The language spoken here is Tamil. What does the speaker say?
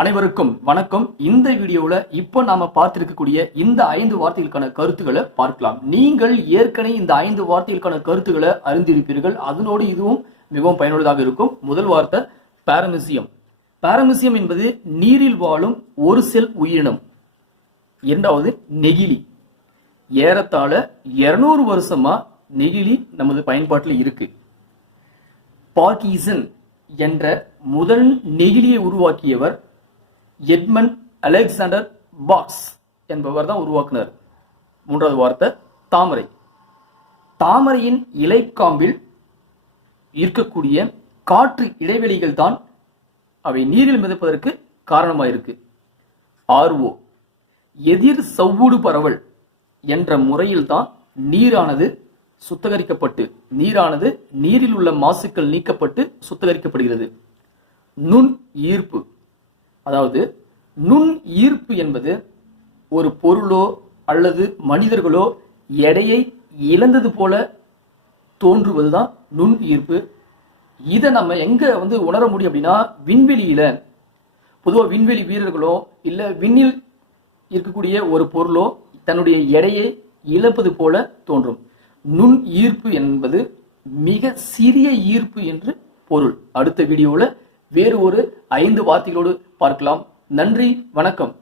அனைவருக்கும் வணக்கம். இந்த வீடியோவில் இப்போ நாம பார்த்திருக்கக்கூடிய இந்த ஐந்து வார்த்தைகளுக்கான கருத்துக்களை பார்க்கலாம். நீங்கள் ஏற்கனவே இந்த ஐந்து வார்த்தைகளுக்கான கருத்துக்களை அறிந்திருப்பீர்கள். அதனோடு இதுவும் மிகவும் பயனுள்ளதாக இருக்கும். முதல் வார்த்தை பாரமிசியம். பாரமிசியம் என்பது நீரில் வாழும் ஒரு செல் உயிரினம். இரண்டாவது நெகிழி. ஏறத்தாழ இருநூறு வருஷமா நெகிழி நமது பயன்பாட்டில் இருக்கு. பார்க்கீசன் என்ற முதல் நெகிழியை உருவாக்கியவர் எட்மன் அலெக்சாண்டர் பாக்ஸ் என்பவர் தான் உருவாக்குனர். மூன்றாவது வார்த்தை தாமரை. தாமரையின் இலைக்காம்பில் இருக்கக்கூடிய காற்று இடைவெளிகள் தான் அவை நீரில் மிதப்பதற்கு காரணமாக இருக்கு ஆர்ஓ எதிர் சவ்வூடு பரவல் என்ற முறையில் தான் நீரானது சுத்தகரிக்கப்பட்டு நீரானது நீரில் உள்ள மாசுக்கள் நீக்கப்பட்டு சுத்தகரிக்கப்படுகிறது. நுண் ஈர்ப்பு அதாவது நுண் ஈர்ப்பு என்பது ஒரு பொருளோ அல்லது மனிதர்களோ எடையை இழந்தது போல தோன்றுவதுதான் நுண் ஈர்ப்பு. இதை நம்ம எங்க வந்து உணர முடியும் அப்படின்னா விண்வெளியில. பொதுவாக விண்வெளி வீரர்களோ இல்லை விண்ணில் இருக்கக்கூடிய ஒரு பொருளோ தன்னுடைய எடையை இழப்பது போல தோன்றும். நுண் ஈர்ப்பு என்பது மிக சிறிய ஈர்ப்பு என்று பொருள். அடுத்த வீடியோவில் வேறு ஒரு ஐந்து வார்த்தைகளோடு பார்க்கலாம். நன்றி வணக்கம்.